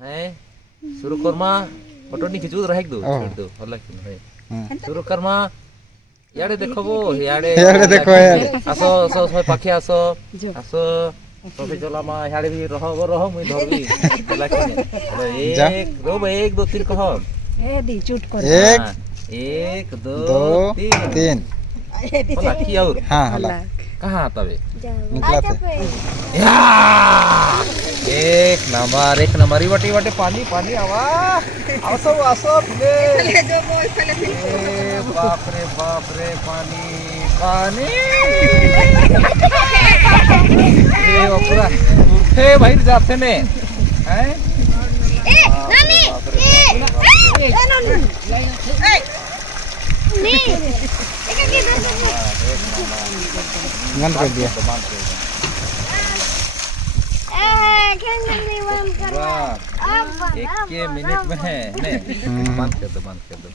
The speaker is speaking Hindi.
हैं शुरू करमा फोटो नहीं खिंचू रह दो छोड़ दो हल्ला क्यों है शुरू करमा यारे देखो वो यारे देखो यार आसो आसो सब पाखे आसो आसो सबे चला मा यारे भी रहो मुई धरबी हल्ला क्यों एक रो 1 2 3 कहो ए दी चूट कर 1 2 3 हल्ला की और हां हल्ला कहां तबे निकला थे या एक नंबर वाटे वाटे पानी आवा आसो आसो ले जो बोल पहले बाप रे पानी ये पूरा उठे भाई जाते ने हैं ए नानी ए नी बंद कर दिया एक के मिनट में है बंद कर दो